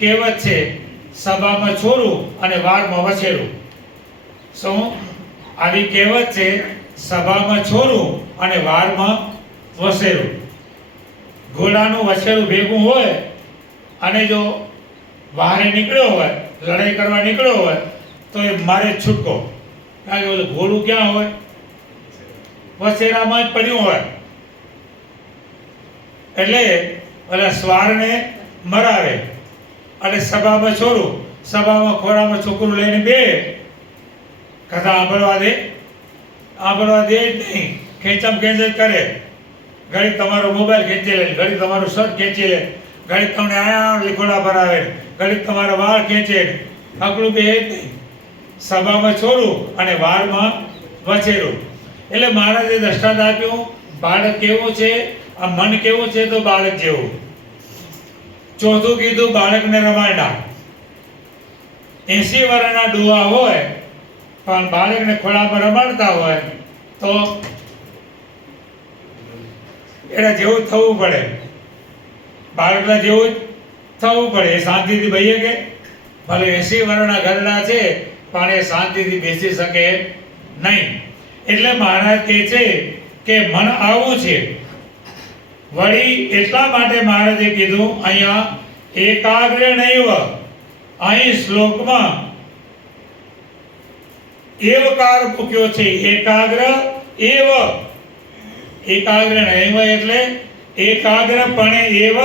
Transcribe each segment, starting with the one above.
કહેવત છે, સભામાં છોરું અને વારમાં વછેરું. શું આવી કહેવત છે, સભામાં છોરું અને વારમાં વછેરું. ઘોડાનું વછેરું ભેગું હોય અને જો બહાર નીકળ્યો હોય, લડાઈ કરવા નીકળ્યો હોય, તો એ મારે છૂટકો. કારણ કે ઓલું ઘોડું ક્યાં હોય? વછેરામાં જ પડ્યું હોય. એટલે ઓલા સ્વારને મરાવે અને સભામાં છોરું, સભામાં ખોરામાં છોકરું લઈને બે કથા સાંભળવા દે જ નહીં. ખેંચમ ખેંચ જ કરે. ઘડી તમારો મોબાઈલ ખેંચી લે, ઘડી તમારું શર્ટ ખેંચી લે, ઘડી તમને આયા લીખોડા પર આવે, ઘડી તમારા વાળ ખેંચે. આકડું બે જ નહીં. સભામાં છોરું અને વારમાં વછેરું. એટલે મહારાજે દ્રષ્ટાંત આપ્યું, બાળક કેવું છે, આ મન કેવું છે, તો બાળક જેવું. ચોથું કીધું, બાળકને રમાડના. 80 વર્ષના ડોહા હોય પણ બાળકને ખોળામાં રમાડતા હોય તો એના જેવું થવું પડે. બાળકના જેવું થવું પડે. એ શાંતિથી બેહી કે ભલે 80 વર્ષના ઘરડા છે પણ એ શાંતિથી બેસી શકે નહીં. એટલે મહારાજ કહે છે કે મન આવું છે. વળી એટલા માટે મહારાજે કીધું અહીંયા એકાગ્ર નૈવ. અહીં શ્લોકમાં એવકાર મૂક્યો છે. એકાગ્ર એવ. એકાગ્ર નૈવ એટલે એકાગ્રપણે એવ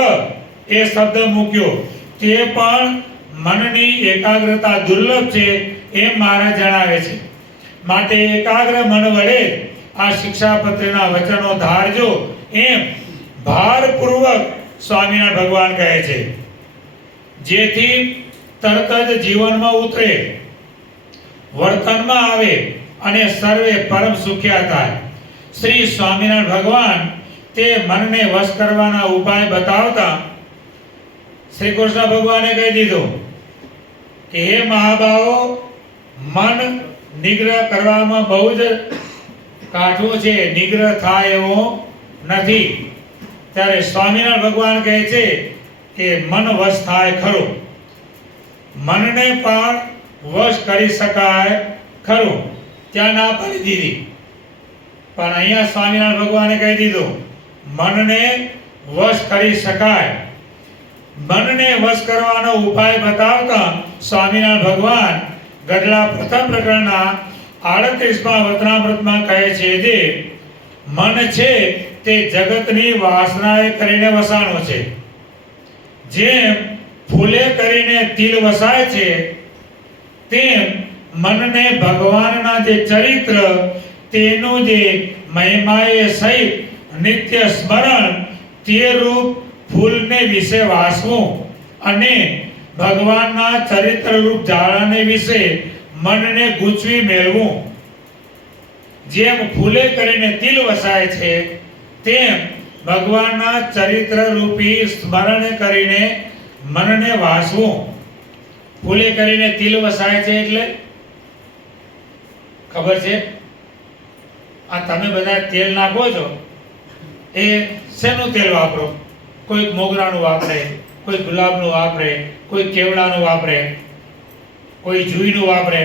એ શબ્દ મૂક્યો. તે પણ મનની એકાગ્રતા દુર્લભ છે એમ મહારાજ જણાવે છે. માટે એકાગ્ર મન વડે આ શિક્ષાપત્રના વચનો ધારજો એમ ભારપૂર્વક સ્વામિનારાયણ ભગવાન કહે છે. જેથી તરત જ જીવનમાં ઉતરે, વર્તનમાં આવે અને સર્વે પરમ સુખ્યા થાય. શ્રી સ્વામિનારાયણ ભગવાન તે મનને વશ કરવાના ઉપાય બતાવતા શ્રી કૃષ્ણ ભગવાને કહી દીધું કે હે મહાભાવો, મન નિગ્રહ કરવામાં બહુ જ કાઠું છે, નિગ્રહ થાય એવો નથી. ત્યારે સ્વામિનારાયણ ભગવાન કહે છે કે મન વશ થાય ખરું, મનને પણ વશ કરી શકાય ખરું. ત્યાં ના પાડી દીધી, પણ અહીંયા સ્વામિનારાયણ ભગવાને કહી દીધું મનને વશ કરી શકાય. મનને વશ કરવાનો ઉપાય બતાવતા સ્વામિનારાયણ ભગવાન ગઢડા પ્રથમ પ્રકરણના 38મા વચનામૃતમાં કહે છે કે મન છે તે જગતની વાસનાએ કરીને વસાણો છે. જેમ ફૂલે કરીને તિલ વસાય છે, તેમ મનને ભગવાનના જે ચરિત્ર તેનું જે મહિમાએ સહિત નિત્ય સ્મરણ તે રૂપ ફૂલને વિશે વાસવું અને ભગવાનના ચરિત્ર રૂપ ઝાડને વિશે મનને ગૂંચવી મેળવું. જેમ ફૂલે કરીને તિલ વસાય છે, તેમ ભગવાનના ચરિત્ર રૂપી સ્મરણ કરીને મનને વાસવું. ફૂલે કરીને તિલ વસાય છે એટલે ખબર છે? આ તમે બધા તેલ નાખો છો, એ શેનું તેલ વાપરો? કોઈ મોગરાનું વાપરે, કોઈ ગુલાબનું વાપરે, કોઈ કેવડાનું વાપરે, કોઈ જુઈનું વાપરે.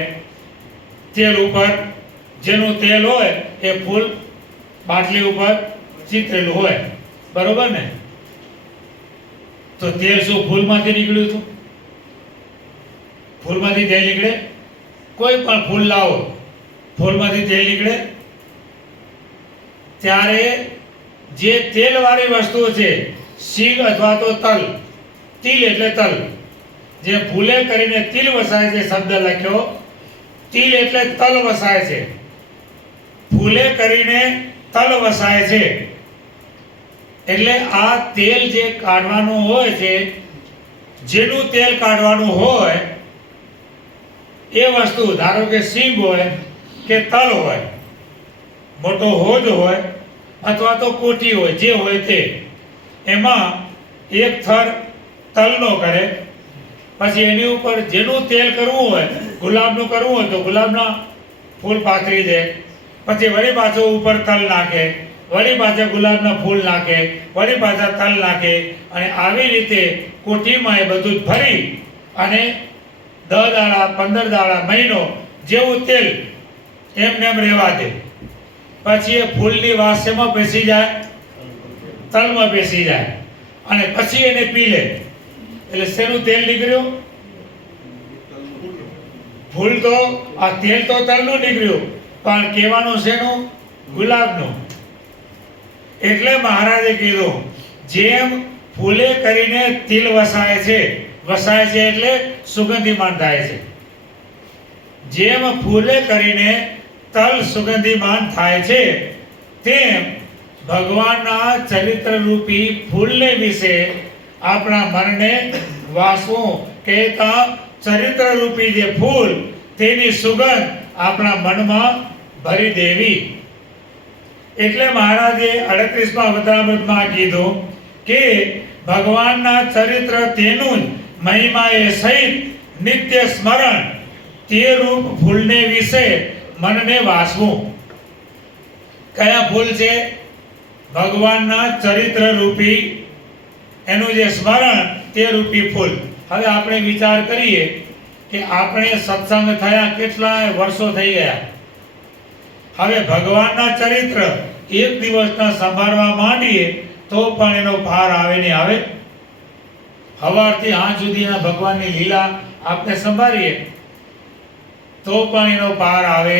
તેલ ઉપર જેનું તેલ હોય એ ફૂલ બાટલી ઉપર ચિતરેલું હોય, બરોબર ને? તો તેલ શું ફૂલમાંથી નીકળ્યું હતું? ફૂલમાંથી તેલ નીકળે? કોઈ પણ ફૂલ લાવો, ફૂલમાંથી તેલ નીકળે? ત્યારે જે તેલવાળી વસ્તુ છે, શીંગ અથવા તો તલ, તિલ એટલે તલ, જે ફૂલે કરીને તિલ વસાય છે શબ્દ લખ્યો, તિલ એટલે તલ વસાય છે. ફૂલે કરીને તલ વસાય છે એટલે આ તેલ જે કાઢવાનું હોય છે, જેનું તેલ કાઢવાનું હોય એ વસ્તુ, ધારો કે શીંગ હોય કે તલ હોય, મોટો હોજ હોય અથવા તો કોઠી હોય, જે હોય તે, એમાં એક થર તલનો કરે, પછી એની ઉપર જેનું તેલ કરવું હોય, ગુલાબનું કરવું હોય તો ગુલાબના ફૂલ પાથરી દે, પછી વળી પાછો ઉપર તલ નાખે, વળી પાછા ગુલાબના ફૂલ નાખે, વળી પાછા તલ નાખે, અને આવી રીતે કોઠીમાં એ બધું જ ભરી અને 10 દાડા 15 દાડા મહિનો જેવું તેલ એમને એમ રહેવા દે. પછી એ ફૂલની વાસ શેમાં બેસી જાય? તલમાં બેસી જાય, અને પછી એને પી લે. એટલે શેનું તેલ નીકળ્યું? ફૂલ તો આ તેલ તો તલનું નીકળ્યું, પણ કહેવાનું શેનું? ગુલાબનું. એટલે મહારાજે કીધું જેમ ફૂલે કરીને તિલ વસાય છે એટલે સુગંધીમાન થાય છે, જેમ ફૂલે કરીને તલ સુગંધીમાન થાય છે, તેમ ભગવાનના ચરિત્ર રૂપી ફૂલને વિશે આપણા મનને વાસવું, કહેતા ચરિત્ર રૂપી જે ફૂલ તેની સુગંધ આપણા મનમાં ભરી દેવી. એટલે મહારાજે 38મા વચનામૃતમાં કીધું કે ભગવાનના ચરિત્ર તેનું જ મહિમાએ સહિત નિત્ય સ્મરણ તે રૂપ ફૂલને વિશે મનને વાસવું. કયા ફૂલ છે? ભગવાનના ચરિત્ર રૂપી એનું જે સ્મરણ તે રૂપી ફૂલ. હવે આપણે વિચાર કરીએ કે આપણે સત્સંગ થયા કેટલા વર્ષો થઈ ગયા. હવે ભગવાનના ચરિત્ર એક દિવસના સંભાળવા માંડીએ તો પણ એનો પાર આવે નહીં. આવે સવારથી સાંજ સુધીના ભગવાનની લીલા આપણે સંભાળીએ તો પણ એનો પાર આવે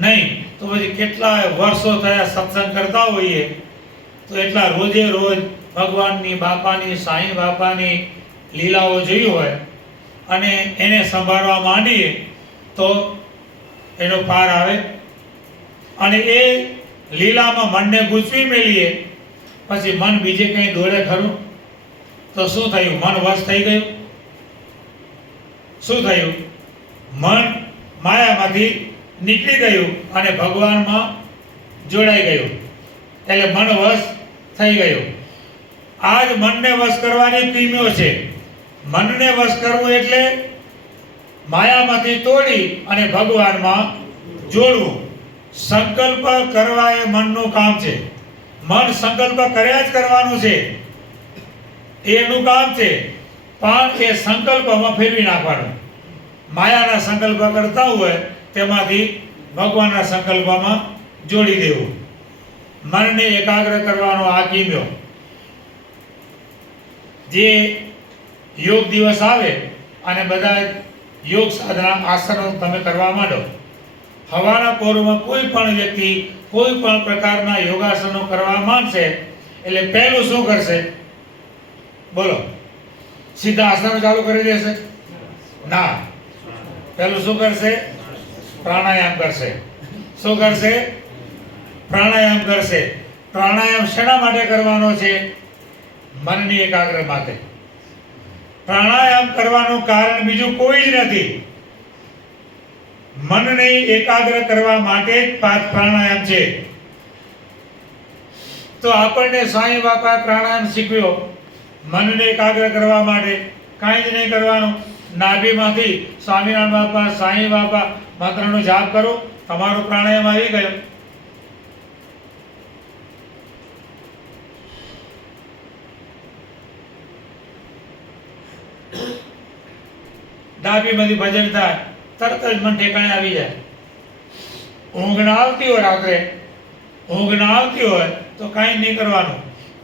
નહીં. તો પછી કેટલા વર્ષો થયા સત્સંગ કરતા હોઈએ તો એટલા રોજે રોજ ભગવાનની બાપાની સાંઈ બાપાની લીલાઓ જોઈ હોય અને એને સંભાળવા માંડીએ તો એનો પાર આવે. અને એ લીલામાં મનને ગૂંચવી મેલીએ પછી મન બીજે કંઈ દોડે ખરું? તો શું થયું? મન વશ થઈ ગયું. શું થયું? મન માયામાંથી નીકળી ગયું અને ભગવાનમાં જોડાઈ ગયું, એટલે મન વશ થઈ ગયું. આજ મનને વશ કરવાની કિમિયો છે. મનને વશ કરવું એટલે માયામાંથી તોડી અને ભગવાનમાં જોડવું. સંકલ્પ કરવા એ મનનું કામ છે. મન સંકલ્પ કર્યા જ કરવાનું છે, એનું કામ છે. પણ એ સંકલ્પમાં ફેરવી નાખવાનું. માયાના સંકલ્પ કરતા હોય તેમાંથી ભગવાનના સંકલ્પમાં જોડી દેવું. મનને એકાગ્ર કરવાનો આ કિમ્યો. જે યોગ દિવસ આવે અને બધા યોગ સાધના આસનો તમે કરવા માંડો. હવાના પોરમાં કોઈ પણ વ્યક્તિ કોઈ પણ પ્રકારના યોગાસનો કરવા માંડશે એટલે પહેલું શું કરશે? બોલો, સીધા આસનો ચાલુ કરી દેશે? ના, પહેલું શું કરશે? પ્રાણાયામ કરશે. શું કરશે? પ્રાણાયામ કરશે. પ્રાણાયામ શેના માટે કરવાનો છે? મનની એકાગ્ર માટે. પ્રાણાયામ કરવાનું કારણ બીજું કોઈ જ નથી. મનને એકાગ્ર કરવા માટે જ પ્રાણાયામ છે. તો આપણને સાંઈ બાપા પ્રાણાયામ શીખવ્યો મનને એકાગ્ર કરવા માટે. કાંઈ જ નહીં કરવાનું. નાભીમાંથી સ્વામિનારાયણ બાપા સાંઈ બાપા મંત્રનો જાપ કરો, તમારો પ્રાણાયામ આવી ગયો. નાભીમાંથી ભજન થાય, તરત જ મન ઠેકાણે આવી જાય. ઊંઘ ના આવતી હોય રાત્રે, ઊંઘ ના આવતી હોય તો કાંઈ નહીં કરવાનું.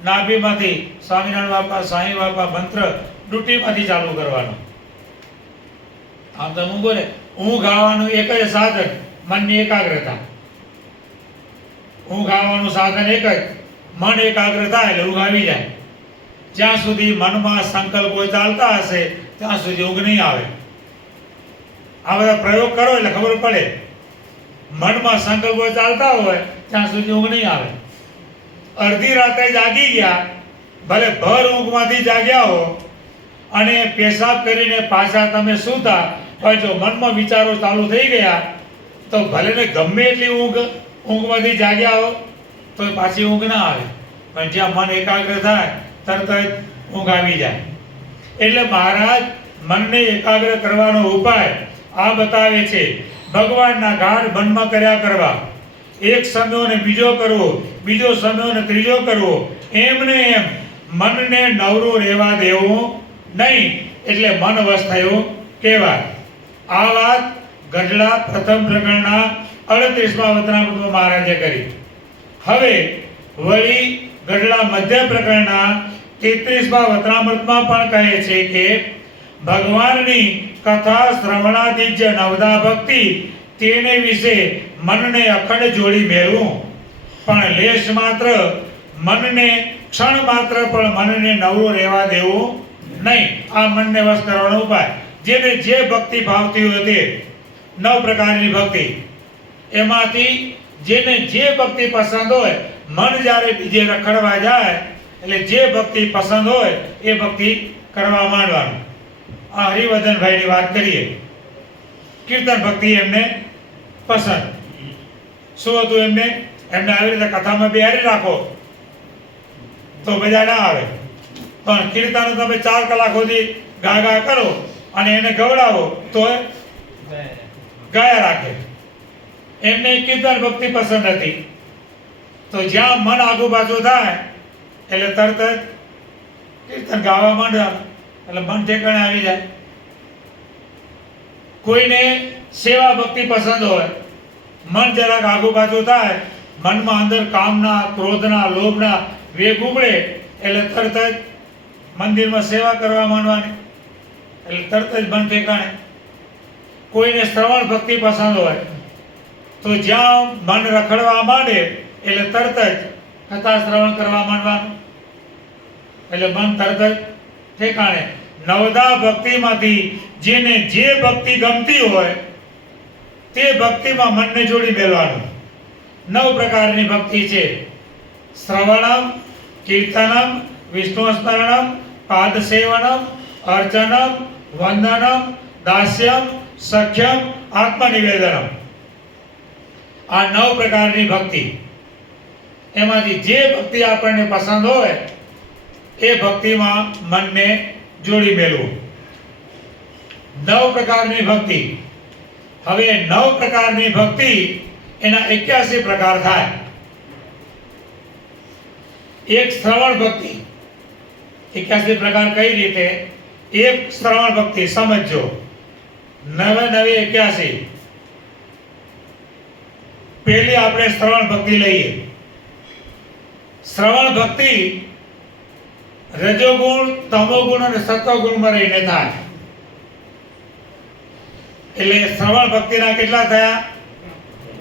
નાભીમાંથી સ્વામિનારાયણ બાપા સાંઈ બાપા મંત્ર ડૂટીમાંથી ચાલુ કરવાનું. આમ તો હું બોલે ઊંઘ આવવાનું એક જ સાધન મનની એકાગ્રતા. ઊંઘ આવવાનું સાધન એક જ, મન એકાગ્ર થાય એટલે ઊંઘ આવી જાય. જ્યાં સુધી મનમાં સંકલ્પો ચાલતા હશે ત્યાં સુધી ઊંઘ નહીં આવે. આ બધા પ્રયોગ કરો એટલે ખબર પડે. મનમાં સંકલ્પો ચાલતા હોય ત્યાં સુધી ઊંઘ નહીં આવે. અડધી રાતે જાગી ગયા, ભલે ભર ઊંઘમાંથી જાગ્યા હો અને પેશાબ કરીને પાછા તમે સૂતા, પણ જો મનમાં વિચારો ચાલુ થઈ ગયા તો ભલે ને ગમે એટલી ઊંઘમાંથી જાગ્યા હો તો પાછી ઊંઘ ના આવે. પણ જ્યાં મન એકાગ્ર થાય તરત જ ઊંઘ આવી જાય. એટલે મહારાજ મનને એકાગ્ર કરવાનો ઉપાય આ બતાવે છે. ભગવાનના ગાઢ મનમાં કર્યા કરવા. એક સમયો ને બીજો કરવો, બીજો સમયો ને ત્રીજો કરવો, એમને એમ મનને નવરું રહેવા દેવું નહીં, એટલે મન વશ થયું કહેવાય. આ વાત ગઢડા પ્રથમ પ્રકરણના 38મા વચનામૃતમાં મહારાજે કરી. હવે વળી ગઢડા મધ્ય પ્રકરણના 33મા વચનામૃતમાં પણ કહે છે કે ભગવાનની કથા શ્રવણાદિ જે નવદા ભક્તિ તેને વિશે મનને અખંડ જોડી મેળવું, પણ લેશ માત્ર મનને ક્ષણ માત્ર પણ મનને નવરું રહેવા દેવું નહીં. આ મનને વશ કરવાનો ઉપાય. જેને જે ભક્તિ ભાવતી હોય તે 9 પ્રકારની ભક્તિ, એમાંથી જેને જે ભક્તિ પસંદ હોય, મન જ્યારે બીજે રખડવા જાય એટલે જે ભક્તિ પસંદ હોય એ ભક્તિ કરવા માંડવાનું. આ હરિવર્ધનભાઈની વાત કરીએ. કીર્તન ભક્તિ એમને પસંદ. શું હતું એમને? એમને આવી રીતે કથામાં બેહારી રાખો તો મજા ના આવે, પણ કીર્તન તમે 4 કલાક સુધી ગા ગા કરો અને એને ગવડાવો તો ગાયા રાખે. એમને કીર્તન ભક્તિ પસંદ હતી. તો જ્યાં મન આગુ પાછું થાય એટલે તરત જ કીર્તન ગાવા માંડવાનું, એટલે મન ઠેકાણે આવી જાય. કોઈને સેવા ભક્તિ પસંદ હોય, મન જરાક આગુ પાછું થાય, મનમાં અંદર કામના, ક્રોધના, લોભના વેગ ઉમળે એટલે તરત જ મંદિરમાં સેવા કરવા માંડવાની, એટલે તરત જ મન ઠેકાણે. કોઈને શ્રવણ ભક્તિ પસંદ હોય તો જ્યાં મન રખડવા માંડે એટલે તરત જ કથા શ્રવણ કરવા માંડવાનું, એટલે મન તરત જ ઠેકાણે. નવદા ભક્તિમાંથી જેને જે ભક્તિ ગમતી હોય તે ભક્તિમાં મનને જોડી મેળવાનું. 9 પ્રકારની ભક્તિ છે: શ્રવણમ, કીર્તનમ, વિષ્ણુ સ્મરણમ, પાદ સેવનમ, અર્ચનમ, વંદનમ, દાસ્યમ, સખ્યમ, આત્મનિવેદનમ. આ 9 પ્રકારની ભક્તિ. એમાંથી જે ભક્તિ આપણને પસંદ હોય એ ભક્તિમાં મનને જોડી મેળવું. 9 પ્રકારની ભક્તિ. હવે 9 પ્રકારની ભક્તિ એના 81 પ્રકાર થાય. એક શ્રવણ ભક્તિ. 81 પ્રકાર કઈ રીતે? એક શ્રવણ ભક્તિ સમજો. 9 9 81. પહેલી આપણે શ્રવણ ભક્તિ લઈએ. શ્રવણ ભક્તિ રજોગુણ, તમોગુણ અને સત્વગુણમાં રહીને થાય. એટલે શ્રવણ ભક્તિના કેટલા થયા?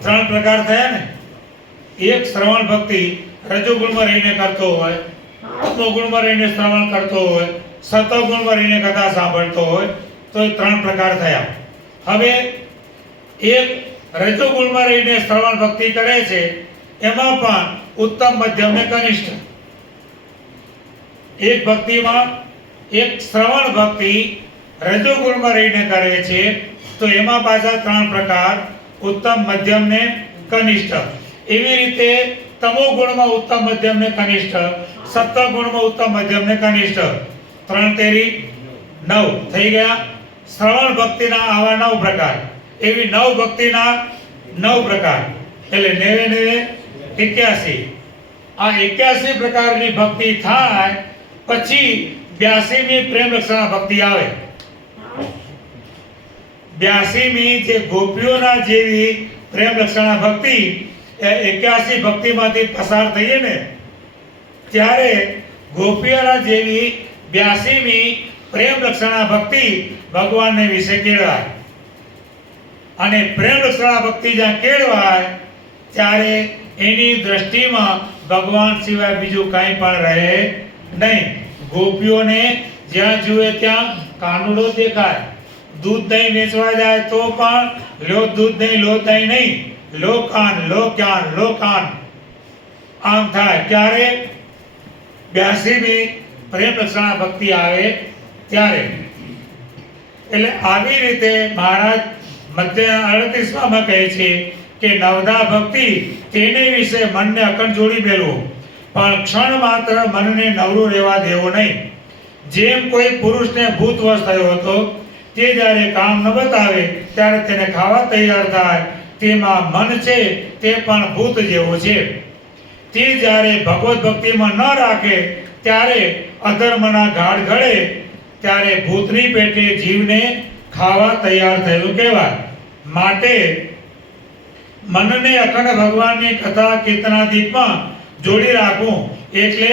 3 પ્રકાર થયા ને. એક શ્રવણ ભક્તિ રજોગુણમાં રહીને કરતો હોય, તમોગુણમાં રહીને શ્રવણ કરતો હોય, સત્વગુણમાં રહીને કથા સાંભળતો હોય, તો એ 3 પ્રકાર થયા. હવે એક રજોગુણમાં રહીને શ્રવણ ભક્તિ કરે છે, એમાં પણ ઉત્તમ, મધ્યમ ને કનિષ્ઠ. એક ભક્તિમાં એક શ્રવણ ભક્તિ રજોગુણમાં રહીને કરે છે તો એમાં પાછા 3 પ્રકાર: ઉત્તમ, મધ્યમ ને કનિષ્ઠ. એવી રીતે તમોગુણમાં ઉત્તમ, મધ્યમ ને કનિષ્ઠ, સત્વગુણમાં ઉત્તમ, મધ્યમ ને કનિષ્ઠ. 3 તેરી 9 થઈ ગયા. શ્રવણ ભક્તિના આવા 9 પ્રકાર. એવી 9 ભક્તિના 9 પ્રકાર એટલે 9 9 81. આ 81 પ્રકારની ભક્તિ થાય પછી 82મી પ્રેમ લક્ષણા ભક્તિ આવે. 82મી જે ગોપીઓના જેવી પ્રેમ લક્ષણા ભક્તિ, એ 81 ભક્તિમાંથી પસાર થઈએ ને ત્યારે ગોપીઓના જેવી 82મી પ્રેમ લક્ષણા ભક્તિ ભગવાનને વિશે કેળવાય. અને પ્રેમ લક્ષણા ભક્તિ જ્યાં કેળવાય ત્યારે એની દ્રષ્ટિમાં ભગવાન સિવાય બીજું કંઈ પણ રહે નહીં. ગોપીઓને જ્યાં જુએ ત્યાં કાનુડો દેખાય. દૂધ દહીં વેચવા જાય તો પણ લો દૂધ દહીં, લો દહીં નહીં, લો કાન, લો જ્ઞાન, લો કાન. આમ થાય. ક્યારે? 82મી પ્રેમ લક્ષણા ભક્તિ આવે ત્યારે. એટલે આવી રીતે મહારાજ મધ્ય 38માં કહે છે કે નવદા ભક્તિ તેને વિશે મનને અખંડ જોડી મેળવું, પણ ક્ષણ માત્ર મનને નવરું રહેવા દેવું નહીં. જેમ કોઈ પુરુષને ભૂતવશ થયો હતો, તે જ્યારે કામ ન બતાવે ત્યારે તેને ખાવા તૈયાર થાય તેમાં મન છે તે પણ ભૂત જેવું છે. તે જ્યારે ભગવત ભક્તિમાં ન રાખે ત્યારે અધર્મના ગાઢ ગળે, ત્યારે ભૂતની પેટે જીવને ખાવા તૈયાર થયું કહેવાય. માટે મનને અખંડ ભગવાનની કથા કીર્તનાદીપમાં જોડી રાખવું એટલે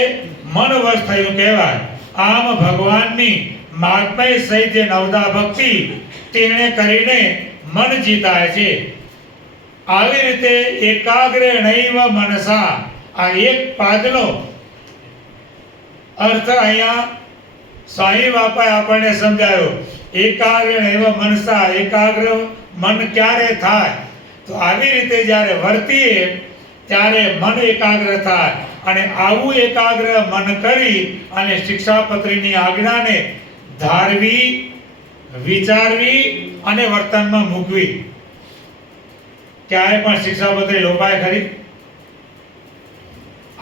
મન વશ થયું કહેવાય. આમ ભગવાનની મહાત્મય સહિત જે નવદા ભક્તિ તેણે કરીને મન જીતાય છે. આવી રીતે એકાગ્ર નૈવ મનસા, આ એક પાદનો અર્થ અહીંયા સ્વામી બાપાએ આપણને સમજાયો. એકાગ્ર નૈવ મનસા, એકાગ્ર મન ક્યારે થાય? તો આવી રીતે જ્યારે વર્તીએ ત્યારે મન એકાગ્ર થાય. અને આવું એકાગ્ર મન કરી અને શિક્ષાપત્રીની આજ્ઞાને ધારવી, વિચારવી અને વર્તનમાં મૂકવી. ક્યાંય પણ શિક્ષાપત્રી લોપાય ખરી?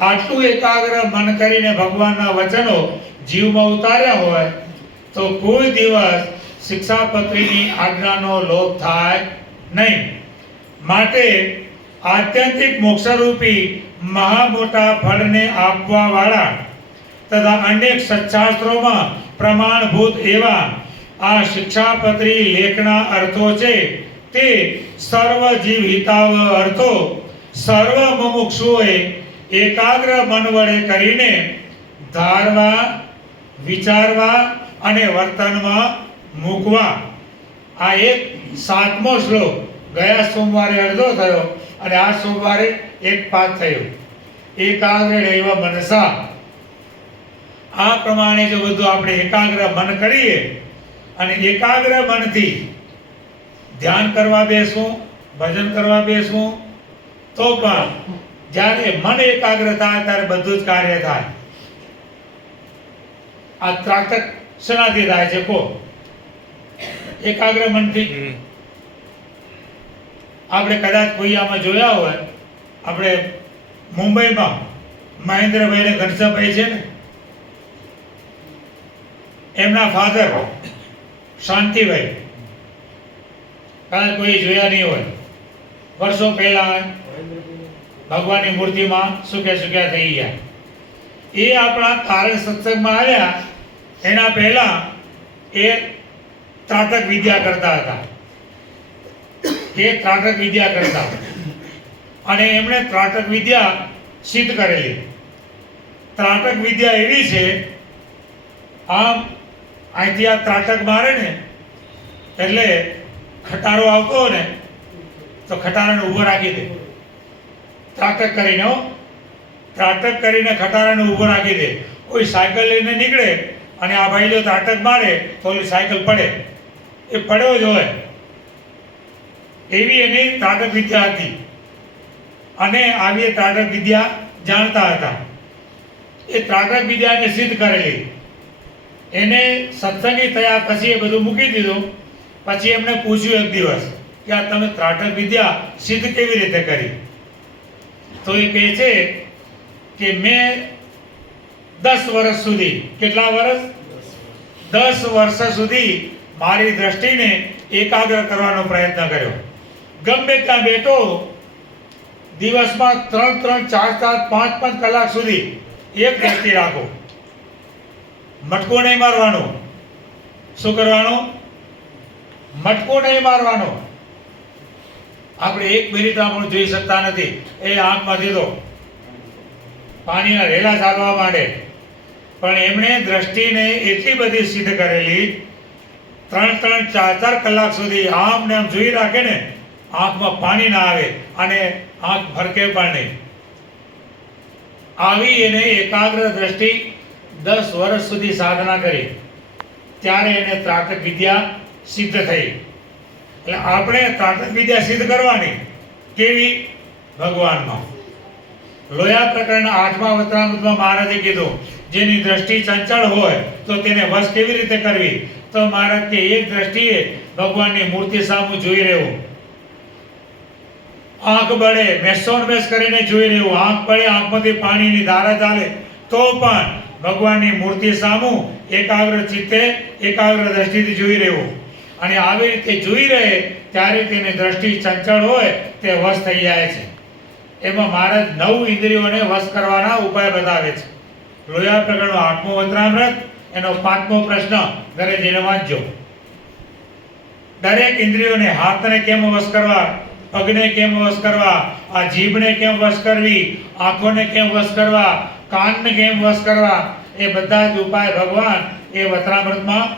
આટલું એકાગ્ર મન કરીને ભગવાનના વચનો જીવમાં ઉતાર્યા હોય તો કોઈ દિવસ શિક્ષાપત્રીની આજ્ઞાનો લોપ થાય નહીં. માટે આત્યંતિક મોક્ષરૂપી મહા મોટા ફળને આપવા વાળા તથા અનેક સત્શાસ્ત્રોમાં પ્રમાણભૂત એવા આ શિક્ષાપત્રી લેખના અર્થો છે તે સર્વ જીવ હિતાવ અર્થો સર્વ મુમુક્ષુઓએ એકાગ્ર મન વડે કરીને ધારવા, વિચારવા અને વર્તનમાં મૂકવા. આ એક 7મો શ્લોક ગયા સોમવારે અડધો થયો અને આ સોમવારે એક પાઠ થયો. એકાગ્ર નૈવ મનસા. આ પ્રમાણે જો બધું આપણે એકાગ્ર મન કરીએ અને એકાગ્ર મનથી ધ્યાન કરવા બેસવું, ભજન કરવા બેસવું, તો પણ જ્યારે મન એકાગ્ર થાય ત્યારે બધું જ કાર્ય થાય. આ ત્રાટક શેનાથી થાય છે? કો એકાગ્ર મનથી. આપણે કદાચ કોઈ આમાં જોયા હોય, આપણે મુંબઈમાં મહેન્દ્રભાઈ ઘનશ્યામભાઈ છે ને, એમના ફાધર શાંતિભાઈ, કદાચ કોઈ જોયા નહીં હોય, વર્ષો પહેલા ભગવાનની મૂર્તિમાં સુખ્યા થઈ ગયા. એ આપણા કારણ સત્સંગમાં આવ્યા એના પહેલા એ ત્રાટક વિદ્યા કરતા હતા. અને એમણે ત્રાટક વિદ્યા સિદ્ધ કરેલી. ત્રાટક વિદ્યા એવી છે, આમ અહીંથી આ ત્રાટક મારે ને એટલે ખટારો આવતો હોય ને તો ખટારાને ઊભો રાખી દે. ત્રાટક કરીને ખટારાને ઊભો રાખી દે. કોઈ સાયકલ લઈને નીકળે અને આ ભાઈ જો ત્રાટક મારે તો ઓલી સાયકલ પડે, એ પડ્યો જ હોય. એવી એની ત્રાટક વિદ્યા હતી અને આવી ત્રાટક વિદ્યા જાણતા હતા. એ ત્રાટક વિદ્યાને સિદ્ધ કરેલી. એને સત્સંગી થયા પછી એ બધું મૂકી દીધું. પછી એમને પૂછ્યું એક દિવસ કે આ તમે ત્રાટક વિદ્યા સિદ્ધ કેવી રીતે કરી? તો એ કહે છે કે મેં 10 વર્ષ સુધી, કેટલા વર્ષ? 10 વર્ષ સુધી મારી દ્રષ્ટિને એકાગ્ર કરવાનો પ્રયત્ન કર્યો. ગમે ત્યાં બેઠો, દિવસમાં 3, 4, 5 કલાક સુધી એક દ્રષ્ટિ રાખો. મટકો નહીં મારવાનો. શું કરવાનું? મટકો નહીં મારવાનો. આપણે 1 મિનિટ આપણે જોઈ શકતા નથી. એ આંખમાંથી તો પાણીના રેલા ચાલવા માંડે. પણ એમણે દ્રષ્ટિને એટલી બધી સિદ્ધ કરેલી, 3, 4 કલાક સુધી આમ ને આમ જોઈ રાખે ને, આંખમાં પાણી ના આવે અને આંખ ભરકે પણ નહીં. આવી એને એકાગ્ર દ્રષ્ટિ 10 વર્ષ સુધી સાધના કરી, ત્યારે એને ત્રાટક વિદ્યા સિદ્ધ થઈ. એટલે આપણે ત્રાટક વિદ્યા સિદ્ધ કરવાની કેવી? ભગવાનમાં. લોયા પ્રકરણના 8મા વચનામૃતમાં મહારાજે કીધું, જેની દ્રષ્ટિ ચંચળ હોય તો તેને વશ કેવી રીતે કરવી? તો મહારાજ કે એક દ્રષ્ટિએ ભગવાનની મૂર્તિ સામે જોઈ રહેવું. આંખ બળે, મેસોનમેસ કરીને જોઈ રહેવું. આંખ બળે, આંખમાંથી પાણીની ધારા ચાલે તો પણ ભગવાનની મૂર્તિ સામું એકાગ્ર ચિત્તે, એકાગ્ર દ્રષ્ટિથી જોઈ રહેવું. અને આવી રીતે જોઈ રહે ત્યારે તેની દ્રષ્ટિ ચંચળ હોય તે વશ થઈ જાય છે. એમાં મહારાજ 9 ઇન્દ્રિયોને વશ કરવાના ઉપાય બતાવે છે. લોયા પ્રકરણનો 8મો વચનામૃત એનો 5મો પ્રશ્ન ઘરે જઈને વાંચજો. દરેક ઇન્દ્રિયોને, હાથને કેમ વશ કરવા, પગને કેમ વશ કરવા, આ જીભને કેમ વશ કરવી, આંખોને કેમ વશ કરવા, કાનને કેમ વશ કરવા, એ બધા જ ઉપાય ભગવાન એ વચનામૃતમાં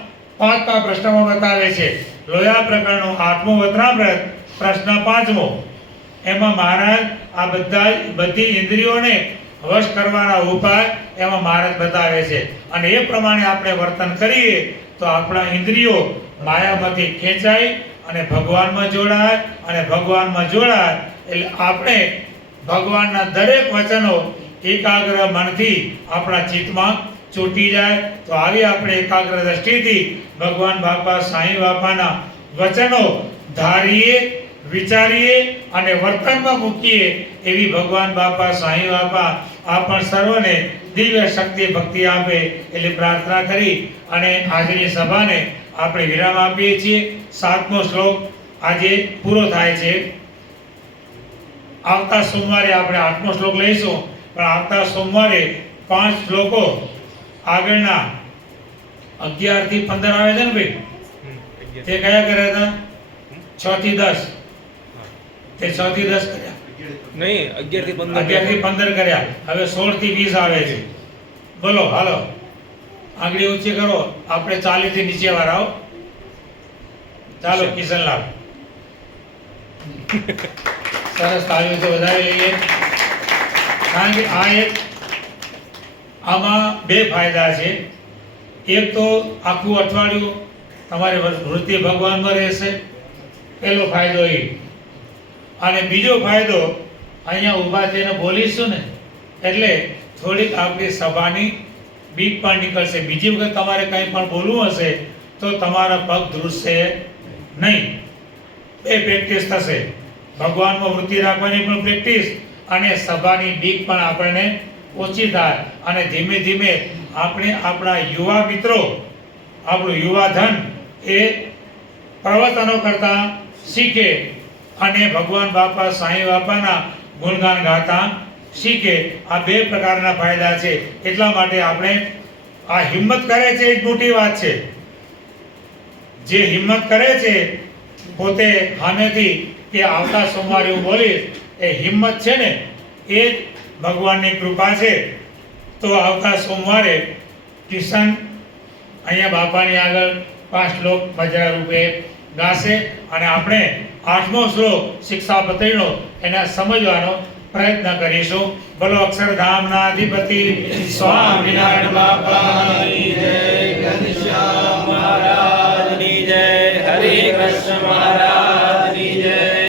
5મા પ્રશ્નમાં બતાવે છે. લોયા પ્રકરણનો 8મો વચનામૃત પ્રશ્ન 5મો. એમાં મહારાજ આ બધી ઇન્દ્રિયોને વશ કરવાના ઉપાય એમાં મહારાજ બતાવે છે. અને એ પ્રમાણે આપણે વર્તન કરીએ તો આપણા ઇન્દ્રિયો માયામાંથી ખેંચાય અને ભગવાનમાં જોડાય, અને ભગવાનમાં જોડાય એટલે આપણે ભગવાનના દરેક વચનો એકાગ્ર મનથી આપણા ચિત્તમાં ચોંટી જાય. તો આવી આપણે એકાગ્ર દ્રષ્ટિથી ભગવાન બાપા સાંઈ બાપાના વચનો ધારીએ, વિચારીએ અને વર્તનમાં મૂકીએ એવી ભગવાન બાપા સાંઈ બાપા આપણ સર્વને દિવ્ય શક્તિ ભક્તિ આપે એટલે પ્રાર્થના કરી અને આજની સભાને આપણે વિરામ આપીએ છીએ. 7મો શ્લોક આજે પૂરો થાય છે. આવતા સોમવારે આપણે 8મો શ્લોક લઈશું, પણ આવતા સોમવારે 5 શ્લોકો આગળના 11 થી 15 આવે છે ને ભાઈ, તે કયા કર્યા હતા? 6 થી 10. તે 6 થી 10 કર્યા નહીં, 11 થી 15 કર્યા. હવે 16 થી 20 આવે છે. બોલો, હાલો આંગળી ઊંચી કરો. આપણે 40 થી નીચે વાળા આવો. ચાલો કિશનલાલ, સરસ તાળીઓથી વધાવી લઈએ. કારણ કે આમાં 2 ફાયદા છે. એક તો આખું અઠવાડિયું તમારી વૃત્તિ ભગવાનમાં રહેશે, પહેલો ફાયદો એ. અને બીજો ફાયદો, અહીંયા ઊભા થઈને બોલીશું ને એટલે થોડીક આપણી સભાની બીક પણ નીકળશે. બીજી વખત તમારે કંઈ પણ બોલવું હશે તો તમારા પગ ધ્રુજશે નહીં. 2 પ્રેક્ટિસ થશે, ભગવાનમાં વૃત્તિ રાખવાની પણ પ્રેક્ટિસ અને સભાની બીક પણ આપણને ઓછી થાય. અને ધીમે ધીમે આપણે આપણા યુવા મિત્રો, આપણું યુવા ધન એ પ્રવચનો કરતા શીખે અને ભગવાન બાપા સાંઈ બાપાના ગુણગાન ગાતા શીખે. આ 2 પ્રકારના ફાયદા છે. એટલા માટે આપણે આ હિંમત કરે છે એ મોટી વાત છે. જે હિંમત કરે છે પોતે સામેથી કે આવતા સોમવારે હું બોલીશ, એ હિંમત છે ને એ જ ભગવાનની કૃપા છે. તો આવતા સોમવારે કિશન અહીંયા બાપાની આગળ 5 શ્લોક ભજન રૂપે ગાશે અને આપણે 8મો શ્લોક શિક્ષાપત્રીનો એને સમજવાનો પ્રયત્ન કરીશું. બોલો અક્ષરધામના અધિપતિ સ્વામિનારાયણ બાપાની જય, ઘનશ્યામ મહારાજની જય, હરે કૃષ્ણ.